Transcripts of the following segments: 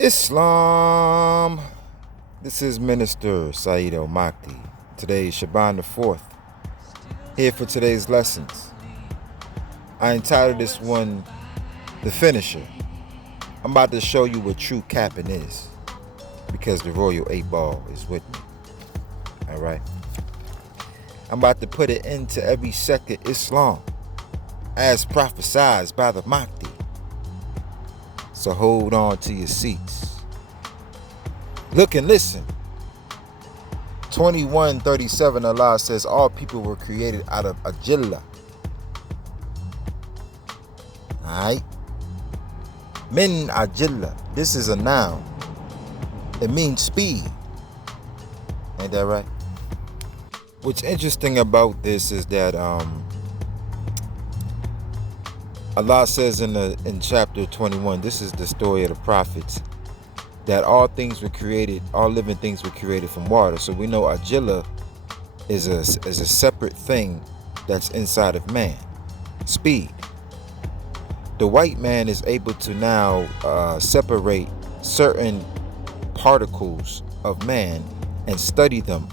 Islam. This is Minister Saeed El Makti. Today is Shaban the 4th. Here for today's lessons. I entitled this one, The Finisher. I'm about to show you what true capping is, because the Royal 8-Ball is with me. Alright? I'm about to put it into every second Islam, as prophesied by the Mahdi. So hold on to your seats. Look and listen. 21:37, Allah says all people were created out of Ajilla. Alright? Min Ajilla. This is a noun. It means speed. Ain't that right? What's interesting about this is that Allah says in chapter 21, this is the story of the prophets, that all things were created, all living things were created from water. So we know Ajilla is a separate thing that's inside of man. Speed. The white man is able to now separate certain particles of man and study them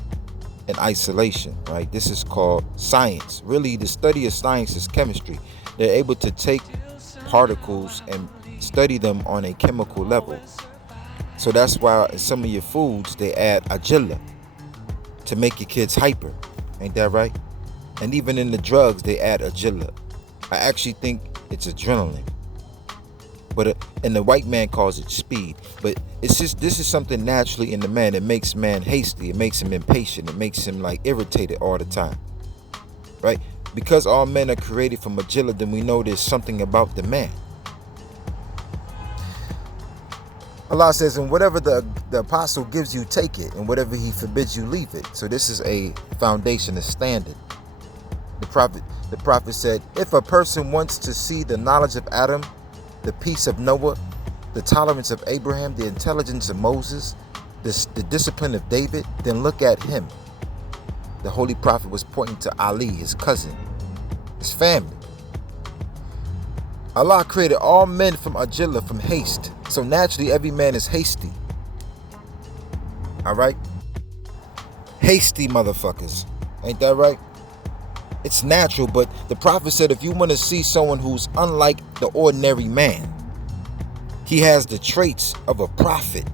in isolation, right? This is called science. Really, the study of science is chemistry. They're able to take particles and study them on a chemical level. So that's why in some of your foods, they add Ajilla to make your kids hyper. Ain't that right? And even in the drugs, they add Ajilla. I actually think it's adrenaline. But and the white man calls it speed. But it's just, this is something naturally in the man that makes man hasty. It makes him impatient. It makes him like irritated all the time. Right? Because all men are created from Ajilla, then we know there's something about the man. Allah says, and whatever the apostle gives you, take it, and whatever he forbids you, leave it. So this is a foundation, a standard. The prophet said, if a person wants to see the knowledge of Adam, the peace of Noah, the tolerance of Abraham, the intelligence of Moses, the discipline of David, then look at him. The Holy Prophet was pointing to Ali, his cousin, his family. Allah created all men from Ajilla, from haste. So naturally, every man is hasty. Alright? Hasty motherfuckers. Ain't that right? It's natural, but the Prophet said if you want to see someone who's unlike the ordinary man, he has the traits of a prophet.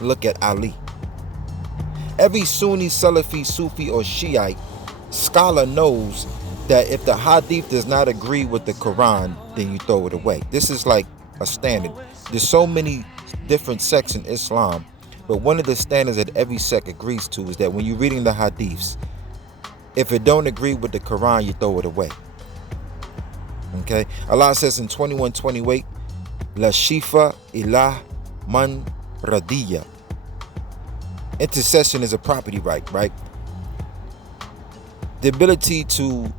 Look at Ali. Every Sunni, Salafi, Sufi, or Shiite scholar knows that if the Hadith does not agree with the Quran, then you throw it away. This is like a standard. There's so many different sects in Islam, but one of the standards that every sect agrees to is that when you're reading the Hadiths, if it don't agree with the Quran, you throw it away. Okay? Allah says in 21:28, La Shifa ilah man radiya. Intercession is a property right? The ability to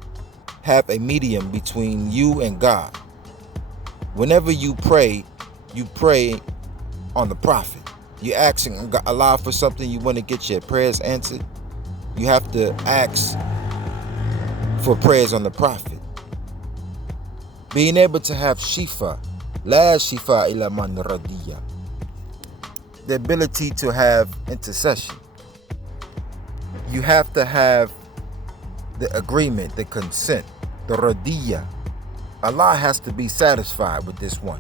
have a medium between you and God. Whenever you pray on the Prophet. You're asking Allah for something, you want to get your prayers answered, you have to ask for prayers on the Prophet. Being able to have shifa, la shifa illa man radiya. The ability to have intercession. You have to have the agreement, the consent, the radiya. Allah has to be satisfied with this one.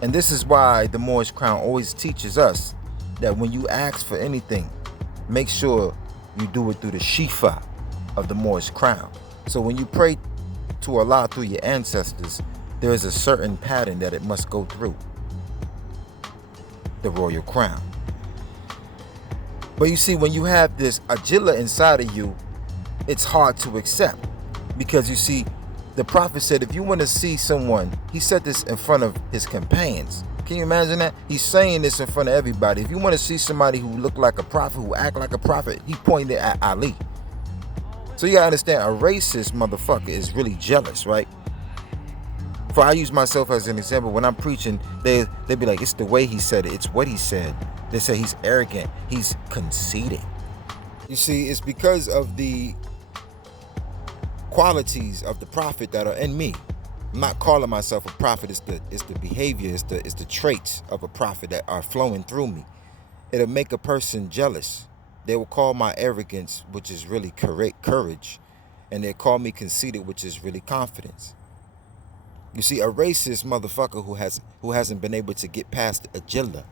And this is why the Moorish crown always teaches us that when you ask for anything, make sure you do it through the shifa of the Moorish crown. So when you pray to Allah through your ancestors, there is a certain pattern that it must go through. The royal crown. But you see, when you have this Ajilla inside of you, it's hard to accept. Because you see, the Prophet said, if you want to see someone, he said this in front of his companions. Can you imagine that? He's saying this in front of everybody. If you want to see somebody who look like a prophet, who act like a prophet, he pointed at Ali. So you gotta understand, a racist motherfucker is really jealous, right? For I use myself as an example, when I'm preaching, they be like, it's the way he said it, it's what he said. They say he's arrogant, he's conceited. You see, it's because of the qualities of the Prophet that are in me. I'm not calling myself a prophet. It's the behavior, it's the traits of a prophet that are flowing through me. It'll make a person jealous. They will call my arrogance, which is really courage, and they call me conceited, which is really confidence. You see, a racist motherfucker who hasn't been able to get past agilla,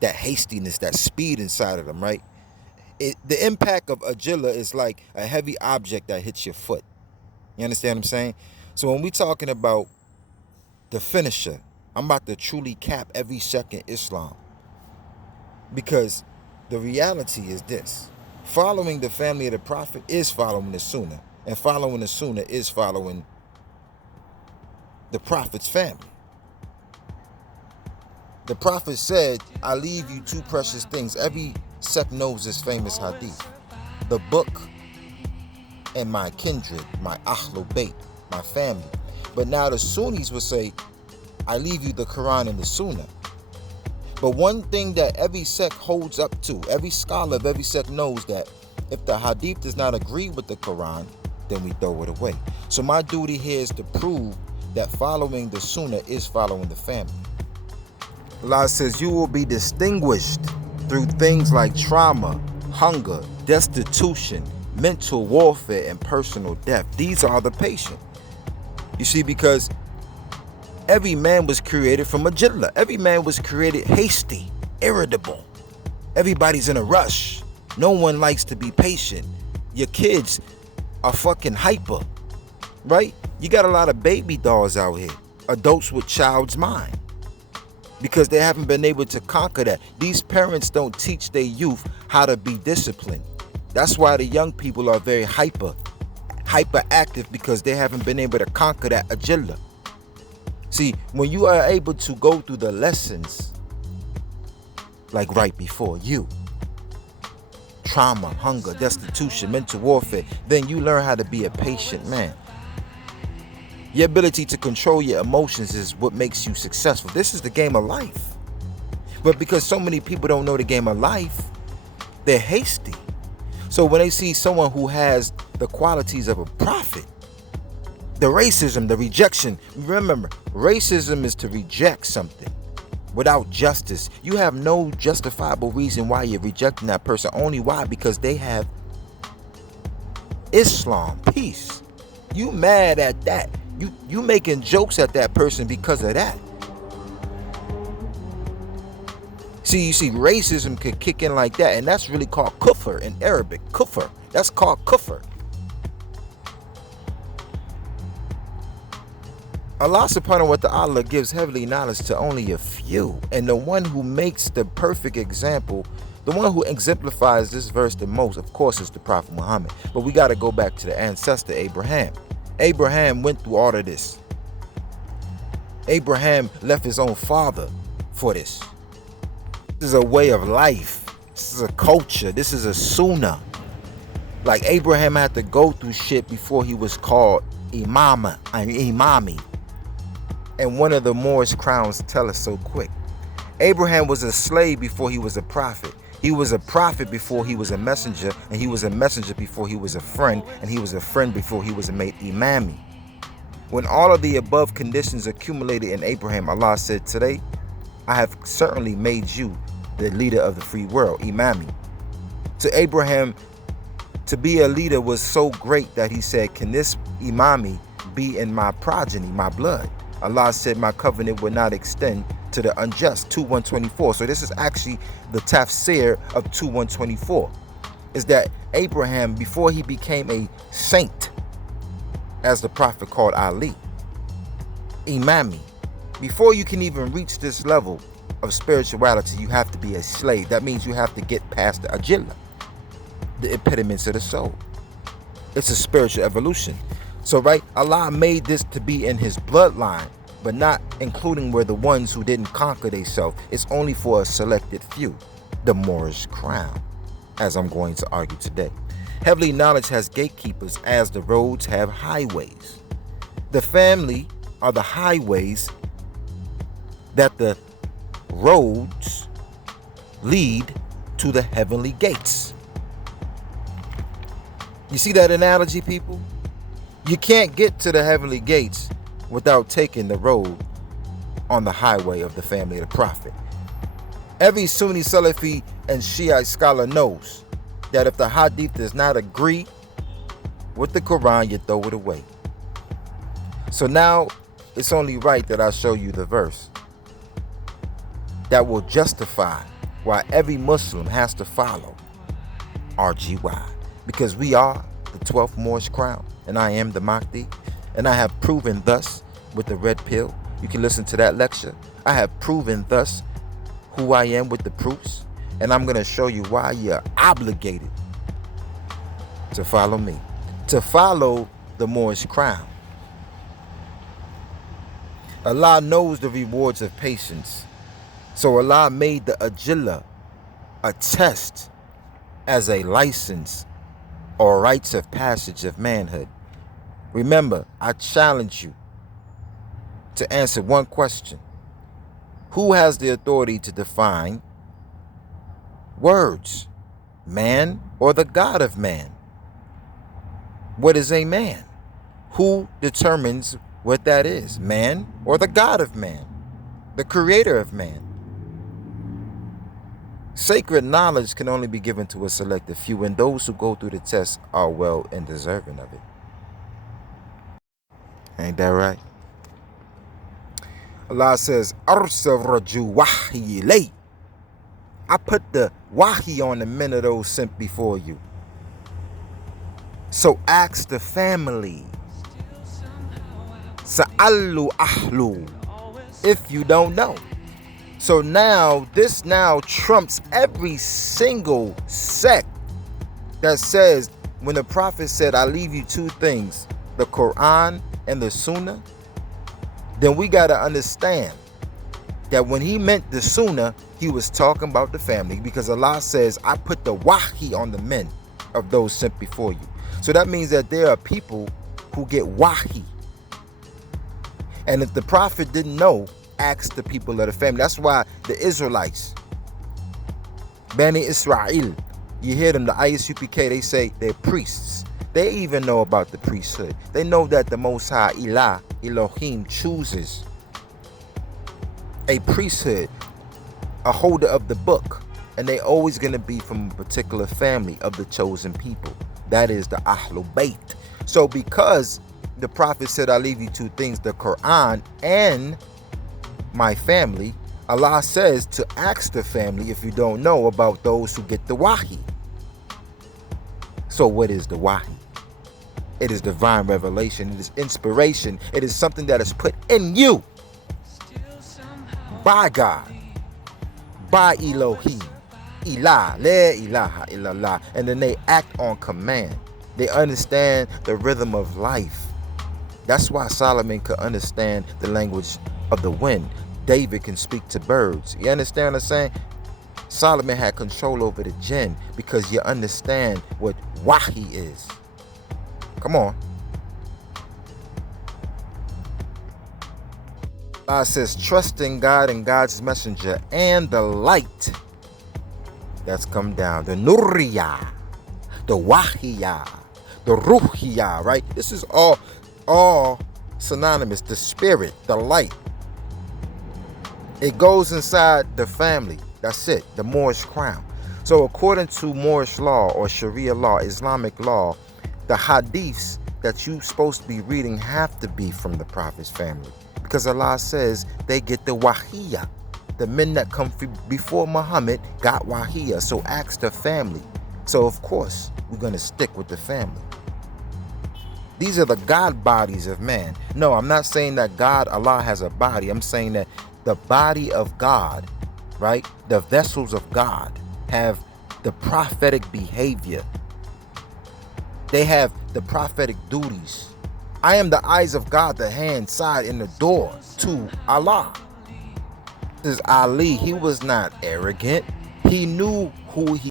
that hastiness, that speed inside of them, right? The impact of agilla is like a heavy object that hits your foot. You understand what I'm saying? So when we talking about the finisher, I'm about to truly cap every second Islam. Because the reality is this. Following the family of the Prophet is following the Sunnah. And following the Sunnah is following the Prophet's family. The Prophet said, I leave you two precious things. Every sect knows this famous hadith. The book and my kindred, my Ahlul Bayt, my family. But now the Sunnis will say, I leave you the Quran and the Sunnah. But one thing that every sect holds up to, every scholar of every sect knows that if the hadith does not agree with the Quran, then we throw it away. So my duty here is to prove that following the Sunnah is following the family. Allah says you will be distinguished through things like trauma, hunger, destitution, mental warfare, and personal death. These are the patient. You see, because every man was created from agilla. Every man was created hasty, irritable. Everybody's in a rush. No one likes to be patient. Your kids are fucking hyper, right? You got a lot of baby dolls out here, adults with child's mind, because they haven't been able to conquer that. These parents don't teach their youth how to be disciplined. That's why the young people are very hyperactive, because they haven't been able to conquer that agilla. See, when you are able to go through the lessons, like right before you, trauma, hunger, destitution, mental warfare, then you learn how to be a patient man. Your ability to control your emotions is what makes you successful. This is the game of life. But because so many people don't know the game of life, they're hasty. So when they see someone who has the qualities of a prophet, the racism, the rejection, remember, racism is to reject something without justice. You have no justifiable reason why you're rejecting that person. Only why? Because they have Islam, peace. You mad at that. You making jokes at that person because of that. See, you see, racism could kick in like that, and that's really called kufr in Arabic. Kufr. That's called kufr. Allah subhanahu wa ta'ala gives heavenly knowledge to only a few. And the one who makes the perfect example, the one who exemplifies this verse the most, of course, is the Prophet Muhammad. But we got to go back to the ancestor Abraham. Abraham went through all of this. Abraham left his own father for this. This is a way of life. This is a culture. This is a sunnah. Like Abraham had to go through shit before he was called imami. And one of the Moorish crowns tell us so quick. Abraham was a slave before he was a prophet. He was a prophet before he was a messenger, and he was a messenger before he was a friend, and he was a friend before he was made imami. When all of the above conditions accumulated in Abraham, Allah said, today, I have certainly made you the leader of the free world, imami. To Abraham, to be a leader was so great that he said, can this imami be in my progeny, my blood? Allah said, my covenant will not extend to the unjust, 2:124. So this is actually the tafsir of 2:124. Is that Abraham, before he became a saint, as the prophet called Ali, imami, before you can even reach this level of spirituality, you have to be a slave. That means you have to get past the agilla, the impediments of the soul. It's a spiritual evolution. So, right, Allah made this to be in his bloodline, but not including where the ones who didn't conquer themselves. It's only for a selected few, the Moorish crown, as I'm going to argue today. Heavenly knowledge has gatekeepers as the roads have highways. The family are the highways that the roads lead to the heavenly gates. You see that analogy, people? You can't get to the heavenly gates without taking the road on the highway of the family of the Prophet. Every Sunni, Salafi, and Shiite scholar knows that if the hadith does not agree with the Quran, you throw it away. So now it's only right that I show you the verse that will justify why every Muslim has to follow RGY. Because we are the 12th Moorish crown, and I am the Mahdi, and I have proven thus with the red pill. You can listen to that lecture. I have proven thus who I am with the proofs, and I'm going to show you why you're obligated to follow me, to follow the Moorish crown. Allah knows the rewards of patience. So Allah made the Ajillah a test as a license or rites of passage of manhood. Remember, I challenge you to answer one question. Who has the authority to define words? Man or the God of man? What is a man? Who determines what that is? Man or the God of man? The creator of man? Sacred knowledge can only be given to a selected few, and those who go through the test are well and deserving of it. Ain't that right? Allah says, Arsaraju wahi lay. I put the wahi on the men of those sent before you. So ask the family. Sa'allu ahlu. If you don't know. So now, this now trumps every single sect that says, when the Prophet said, I leave you two things, the Quran and the Sunnah, then we got to understand that when he meant the Sunnah, he was talking about the family, because Allah says, I put the wahi on the men of those sent before you. So that means that there are people who get wahi. And if the Prophet didn't know, ask the people of the family. That's why the Israelites, Bani Israel, you hear them, the ISUPK, they say they're priests. They even know about the priesthood. They know that the Most High Elohim chooses a priesthood, a holder of the book, and they always going to be from a particular family of the chosen people. That is the Ahlul Bayt. So because the Prophet said, I leave you two things, the Quran and my family, Allah says to ask the family, if you don't know, about those who get the wahi. So what is the wahi? It is divine revelation. It is inspiration. It is something that is put in you by God, by Elohim, Ilah, La ilaha illallah. And then they act on command. They understand the rhythm of life. That's why Solomon could understand the language of the wind. David can speak to birds. You understand what I'm saying? Solomon had control over the jinn, because you understand what wahi is. Come on. Allah says, trust in God and God's messenger and the light that's come down. The nuriyah, the wahiyah, the ruhiyah, right? This is all synonymous. The spirit, the light. It goes inside the family. That's it, the Moorish crown. So according to Moorish law or Sharia law, Islamic law, the hadiths that you're supposed to be reading have to be from the Prophet's family. Because Allah says they get the wahiyah. The men that come before Muhammad got wahiyah. So ask the family. So of course, we're going to stick with the family. These are the God bodies of man. No, I'm not saying that God, Allah has a body. I'm saying that the body of God, right? The vessels of God have the prophetic behavior. They have the prophetic duties. I am the eyes of God, the hand, side, and the door to Allah. This is Ali. He was not arrogant. He knew who he